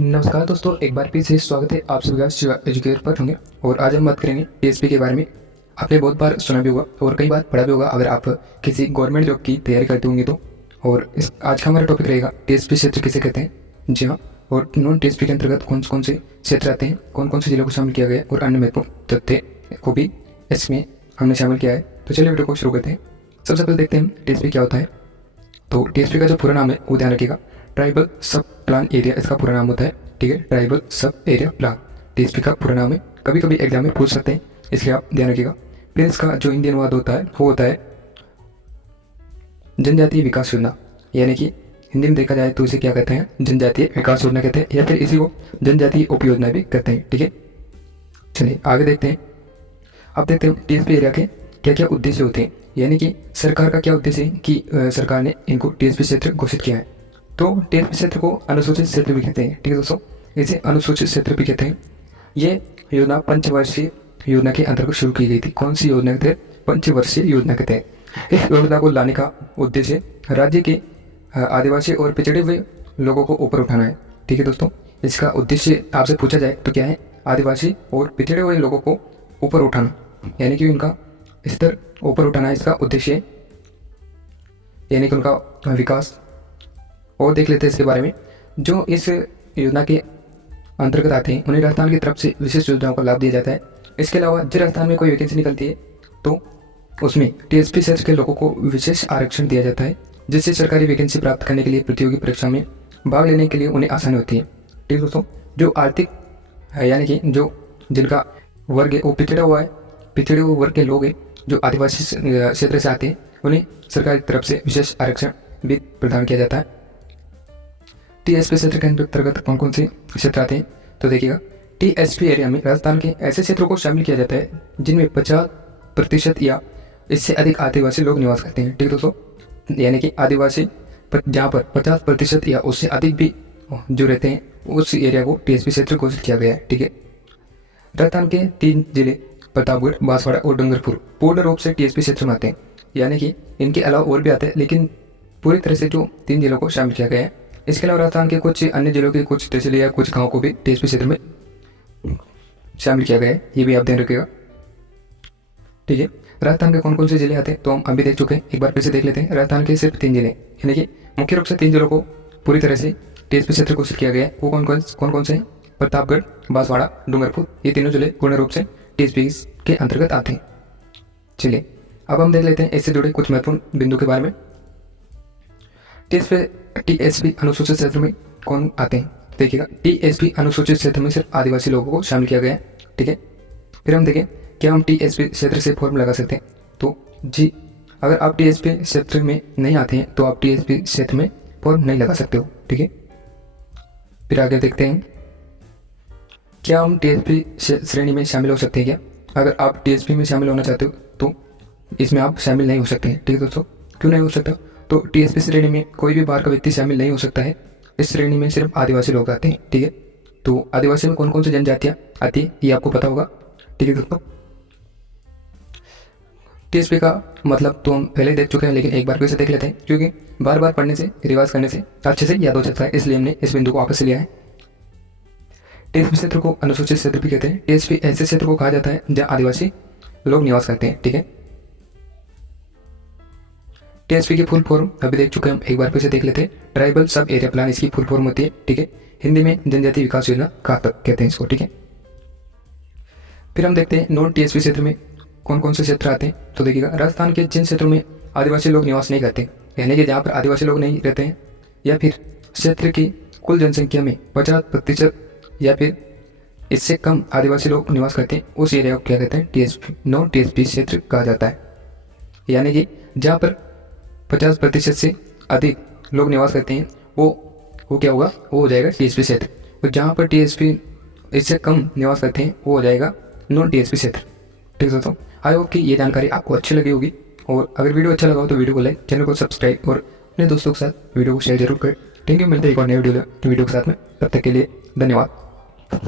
नमस्कार दोस्तों, एक बार फिर से स्वागत है आप सभी का शिवा एजुकेटर पर होंगे। और आज हम बात करेंगे टीएसपी के बारे में। आपने बहुत बार सुना भी होगा और कई बार पढ़ा भी होगा अगर आप किसी गवर्नमेंट जॉब की तैयारी करते होंगे तो। और इस आज का हमारा टॉपिक रहेगा टीएसपी क्षेत्र किसे कहते हैं। जी हाँ, और नॉन टीएसपी के अंतर्गत कौन कौन से क्षेत्र आते हैं, कौन कौन से जिलों को शामिल किया गया है और अन्य महत्वपूर्ण तथ्य को भी इसमें हमने शामिल किया है। तो चलिए वीडियो को शुरू करते हैं। सबसे पहले देखते हैं टीएसपी क्या होता है। तो टीएसपी का जो पूरा नाम है वो ध्यान रखिएगा, ट्राइबल सब प्लान एरिया इसका पूरा नाम होता है। ठीक है, ट्राइबल सब एरिया प्लान टीएसपी का पूरा नाम है। कभी कभी एग्जाम में पूछ सकते हैं, इसलिए आप ध्यान रखिएगा। फिर इसका जो इंडियन अनुवाद होता है वो होता है जनजातीय विकास योजना, यानी कि हिंदी में देखा जाए तो इसे क्या कहते हैं, जनजातीय विकास योजना कहते हैं, या फिर इसी को जनजातीय उप योजना भी कहते हैं। ठीक है, चलिए आगे देखते हैं। अब देखते हैं टीएसपी एरिया के क्या क्या उद्देश्य होते हैं, यानी कि सरकार का क्या उद्देश्य है कि सरकार ने इनको टीएसपी क्षेत्र घोषित किया है। तो टीएसपी क्षेत्र को अनुसूचित क्षेत्र भी कहते हैं। ठीक है दोस्तों, इसे अनुसूचित क्षेत्र भी कहते हैं। ये योजना पंचवर्षीय योजना के अंतर्गत शुरू की गई थी। कौन सी योजना के तहत? पंचवर्षीय योजना के तहत। इस योजना को लाने का उद्देश्य राज्य के आदिवासी और पिछड़े हुए लोगों को ऊपर उठाना है। ठीक है दोस्तों, इसका उद्देश्य आपसे पूछा जाए तो क्या है? आदिवासी और पिछड़े हुए लोगों को ऊपर उठाना, यानी कि उनका स्तर ऊपर उठाना इसका उद्देश्य है, यानी कि उनका विकास। और देख लेते हैं इसके बारे में। जो इस योजना के अंतर्गत आते हैं उन्हें राजस्थान की तरफ से विशेष योजनाओं का लाभ दिया जाता है। इसके अलावा जब राजस्थान में कोई वैकेंसी निकलती है तो उसमें टीएसपी क्षेत्र के लोगों को विशेष आरक्षण दिया जाता है, जिससे सरकारी वैकेंसी प्राप्त करने के लिए प्रतियोगी परीक्षा में भाग लेने के लिए उन्हें आसानी होती है। ठीक है दोस्तों, जो आर्थिक यानी कि जो जिनका वर्ग है वो पिछड़ा हुआ है, पिछड़े हुए वर्ग के लोग हैं जो आदिवासी क्षेत्र से आते हैं, उन्हें सरकार की तरफ से विशेष आरक्षण भी प्रदान किया जाता है। टीएसपी क्षेत्र के अंतर्गत कौन कौन से क्षेत्र आते हैं तो देखिएगा, टीएसपी एरिया में राजस्थान के ऐसे क्षेत्रों को शामिल किया जाता है जिनमें 50% या इससे अधिक आदिवासी लोग निवास करते हैं। ठीक है दोस्तों, यानी कि आदिवासी जहाँ पर 50% या उससे अधिक भी जो रहते हैं उस एरिया को टीएसपी क्षेत्र घोषित किया गया है। ठीक है, राजस्थान के 3 जिले प्रतापगढ़, बांसवाड़ा और डूंगरपुर पूर्ण रूप से टीएसपी क्षेत्र में आते हैं, यानी कि इनके अलावा और भी आते हैं, लेकिन पूरी तरह से जो 3 जिलों को शामिल किया गया है। इसके अलावा राजस्थान के कुछ अन्य जिलों के कुछ तहसील या कुछ गाँव को भी टीएसपी क्षेत्र में शामिल किया गया है, ये भी आप ध्यान रखिएगा। ठीक है, राजस्थान के कौन कौन से जिले आते हैं तो हम अभी देख चुके हैं, एक बार फिर से देख लेते हैं। राजस्थान के सिर्फ 3 जिले, यानी कि मुख्य रूप से 3 जिलों को पूरी तरह से टीएसपी क्षेत्र घोषित किया गया है। वो कौन कौन से हैं? प्रतापगढ़, बांसवाड़ा, डूंगरपुर, ये तीनों जिले पूर्ण रूप से टीएसपी के अंतर्गत आते हैं। चलिए अब हम देख लेते हैं इससे जुड़े कुछ महत्वपूर्ण बिंदु के बारे में। टीएसपी अनुसूचित क्षेत्र में कौन आते हैं देखिएगा, टीएसपी अनुसूचित क्षेत्र में सिर्फ आदिवासी लोगों को शामिल किया गया है। ठीक है, फिर हम देखें क्या हम टीएसपी क्षेत्र से फॉर्म लगा सकते हैं तो जी, अगर आप टीएसपी क्षेत्र में नहीं आते हैं तो आप टीएसपी क्षेत्र में फॉर्म नहीं लगा सकते हो। ठीक है, फिर आगे देखते हैं क्या हम टीएसपी श्रेणी में शामिल हो सकते हैं क्या? अगर आप टीएसपी में शामिल होना चाहते हो तो इसमें आप शामिल नहीं हो सकते हैं। ठीक है दोस्तों, क्यों नहीं हो सकता? तो टीएसपी श्रेणी में कोई भी बाहर का व्यक्ति शामिल नहीं हो सकता है। इस श्रेणी में सिर्फ आदिवासी लोग आते हैं। ठीक है, तो आदिवासी में कौन कौन सी जनजातियाँ आती है ये आपको पता होगा। ठीक है दोस्तों, टीएसपी का मतलब तो हम पहले देख चुके हैं, लेकिन एक बार फिर से देख लेते हैं, क्योंकि बार बार पढ़ने से, रिवाज करने से अच्छे से याद हो जाता है, इसलिए हमने इस बिंदु को वापस से लिया है। टीएसपी क्षेत्र को अनुसूचित क्षेत्र भी कहते हैं। टीएसपी ऐसे क्षेत्र को कहा जाता है जहाँ आदिवासी लोग निवास करते हैं। ठीक है, टीएसपी की फुल फॉर्म अभी देख चुके हैं, हम एक बार फिर से देख लेते हैं। ट्राइबल सब एरिया प्लान इसकी फुल फॉर्म होती है। ठीक है, हिंदी में जनजातीय विकास योजना कहते हैं इसको। ठीक है, फिर हम देखते हैं नॉन टीएसपी क्षेत्र में कौन कौन से क्षेत्र आते हैं तो देखिएगा, राजस्थान के जिन क्षेत्रों में आदिवासी लोग निवास नहीं करते, यानी कि जहाँ पर आदिवासी लोग नहीं रहते हैं, या फिर क्षेत्र की कुल जनसंख्या में 50% या फिर इससे कम आदिवासी लोग निवास करते हैं, उस एरिया को क्या कहते हैं? टीएसपी नॉन टीएसपी क्षेत्र कहा जाता है। यानी कि जहाँ पर 50% से अधिक लोग निवास करते हैं वो क्या होगा? वो हो जाएगा टीएसपी क्षेत्र। और जहाँ पर टीएसपी इससे कम निवास करते हैं वो हो जाएगा नॉन टीएसपी क्षेत्र। ठीक है दोस्तों, आई होप कि ये जानकारी आपको अच्छी लगी होगी, और अगर वीडियो अच्छा लगा हो तो वीडियो को लाइक, चैनल को सब्सक्राइब और अपने दोस्तों के साथ वीडियो को शेयर जरूर करें। थैंक यू, मिलते हैं एक और नए वीडियो के साथ में, तब तक के लिए धन्यवाद।